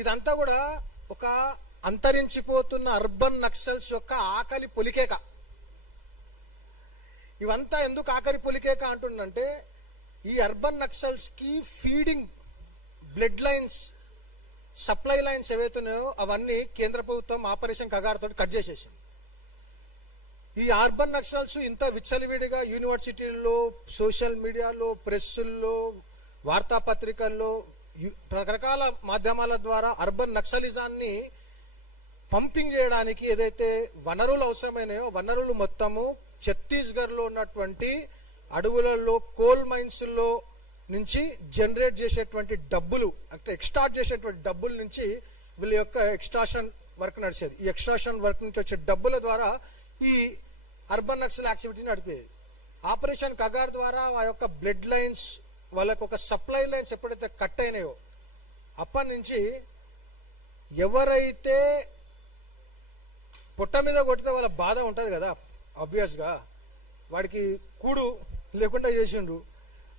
ఇదంతా కూడా ఒక అంతరించిపోతున్న అర్బన్ నక్సల్స్ యొక్క ఆకలి పొలికేక. ఇవంతా ఎందుకు ఆకలి పొలికేక అంటుండంటే, ఈ అర్బన్ నక్సల్స్ కి feeding blood lines, supply lines ఏవైతున్నాయో అవన్నీ కేంద్ర ప్రభుత్వం ఆపరేషన్ కగార్ తోటి కట్ చేసేసింది. ఈ అర్బన్ నక్సల్స్ ఇంత విచ్చలవిడిగా యూనివర్సిటీల్లో, సోషల్ మీడియాలో, ప్రెస్సుల్లో, వార్తాపత్రికల్లో, రకరకాల మాధ్యమాల ద్వారా అర్బన్ నక్సలిజాన్ని పంపింగ్ చేయడానికి ఏదైతే వనరులు అవసరమైనాయో వనరులు మొత్తము ఛత్తీస్గఢ్లో ఉన్నటువంటి అడవులలో, కోల్ మైన్స్లో నుంచి జనరేట్ చేసేటువంటి డబ్బులు, అంటే ఎక్స్ట్రాక్ట్ చేసేటువంటి డబ్బుల నుంచి వీళ్ళ యొక్క ఎక్స్ట్రాక్షన్ వర్క్ నడిచేది. ఈ ఎక్స్ట్రాక్షన్ వర్క్ నుంచి వచ్చే డబ్బుల ద్వారా ఈ అర్బన్ నక్సల్ యాక్టివిటీని నడిపేది. ఆపరేషన్ కగార్ ద్వారా ఆ యొక్క బ్లడ్ లైన్స్, వాళ్ళకు ఒక సప్లై లైన్స్ ఎప్పుడైతే కట్ అయినాయో అప్పటి నుంచి ఎవరైతే పొట్ట మీద కొట్టితే వాళ్ళ బాధ ఉంటుంది కదా, ఆబ్వియస్గా వాడికి కూడు లేకుండా చేసిండ్రు.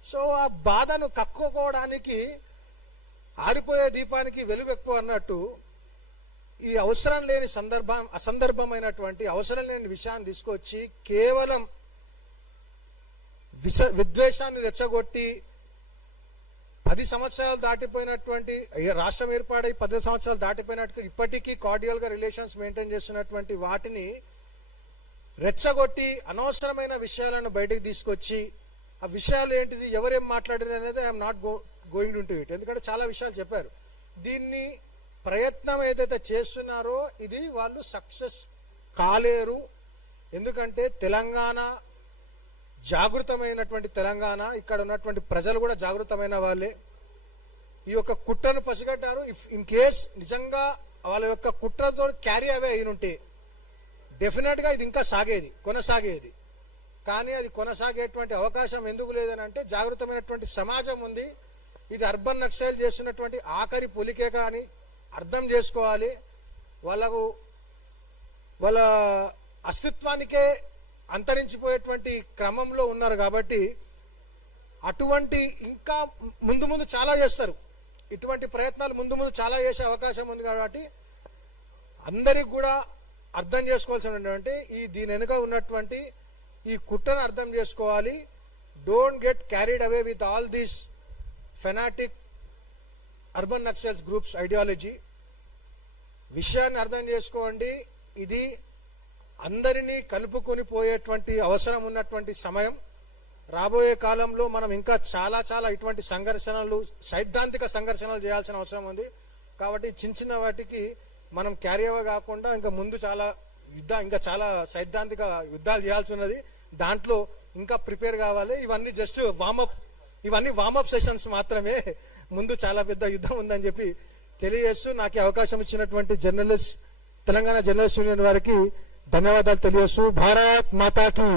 సో ఆ బాధను కక్కుకోవడానికి ఆరిపోయే దీపానికి వెలుగు ఎక్కువ అన్నట్టు ఈ అవసరం లేని అసందర్భమైనటువంటి అవసరం లేని విషయాన్ని తీసుకొచ్చి కేవలం విద్వేషాన్ని రెచ్చగొట్టి 10 సంవత్సరాలు దాటిపోయినటువంటి రాష్ట్రం ఏర్పాటై 10 సంవత్సరాలు దాటిపోయినట్టు ఇప్పటికీ కార్డియల్ గా రిలేషన్స్ మెయింటైన్ చేస్తున్నటువంటి వాటిని రెచ్చగొట్టి అనవసరమైన విషయాలను బయటకు తీసుకొచ్చి ఆ విషయాలు ఏంటిది, ఎవరేం మాట్లాడారు అనేది I'm not going to it. ఎందుకంటే చాలా విషయాలు చెప్పారు. దీన్ని ప్రయత్నం ఏదైతే చేస్తున్నారో ఇది వాళ్ళు సక్సెస్ కాలేరు. ఎందుకంటే తెలంగాణ జాగృతమైనటువంటి తెలంగాణ, ఇక్కడ ఉన్నటువంటి ప్రజలు కూడా జాగృతమైన వాళ్ళే. ఈ యొక్క కుట్రను పసిగట్టారు. ఇన్ కేస్ నిజంగా వాళ్ళ యొక్క కుట్రతో క్యారీ అవే అయినుంటే డెఫినెట్ గా ఇది ఇంకా కొనసాగేది. కానీ అది కొనసాగేటువంటి అవకాశం ఎందుకు లేదని అంటే, జాగృతమైనటువంటి సమాజం ఉంది. ఇది అర్బన్ నక్సల్ చేస్తున్నటువంటి ఆఖరి పొలికేక అని అర్థం చేసుకోవాలి. వాళ్ళ అస్తిత్వానికే అంతరించిపోయేటువంటి క్రమంలో ఉన్నారు. కాబట్టి అటువంటి ఇంకా ముందు చాలా చేస్తారు. ఇటువంటి ప్రయత్నాలు ముందు చాలా చేసే అవకాశం ఉంది. కాబట్టి అందరికి కూడా అర్థం చేసుకోవాల్సినటువంటి దీని వెనుక ఉన్నటువంటి ఈ కుట్రను అర్థం చేసుకోవాలి. Don't get carried away with all these fanatic urban Naxals groups ideology. విషయాన్ని అర్థం చేసుకోండి. ఇది అందరినీ కలుపుకొని పోయేటువంటి అవసరం ఉన్నటువంటి సమయం. రాబోయే కాలంలో మనం ఇంకా చాలా ఇటువంటి సంఘర్షణలు, సైద్ధాంతిక సంఘర్షణలు చేయాల్సిన అవసరం ఉంది. కాబట్టి చిన్న వాటికి మనం క్యారీ ఓవర్ కాకుండా ఇంకా ముందు ఇంకా చాలా సైద్ధాంతిక యుద్ధాలు చేయాల్సి ఉన్నది. దాంట్లో ఇంకా ప్రిపేర్ కావాలి. ఇవన్నీ జస్ట్ వార్మప్ సెషన్స్ మాత్రమే. ముందు చాలా పెద్ద యుద్ధం ఉందని చెప్పి తెలియజేస్తూ నాకు అవకాశం ఇచ్చినటువంటి తెలంగాణ జర్నలిస్ట్ యూనియన్ వారికి ధన్యవాదాలు తెలియజేస్తూ భారత్ మాతాకి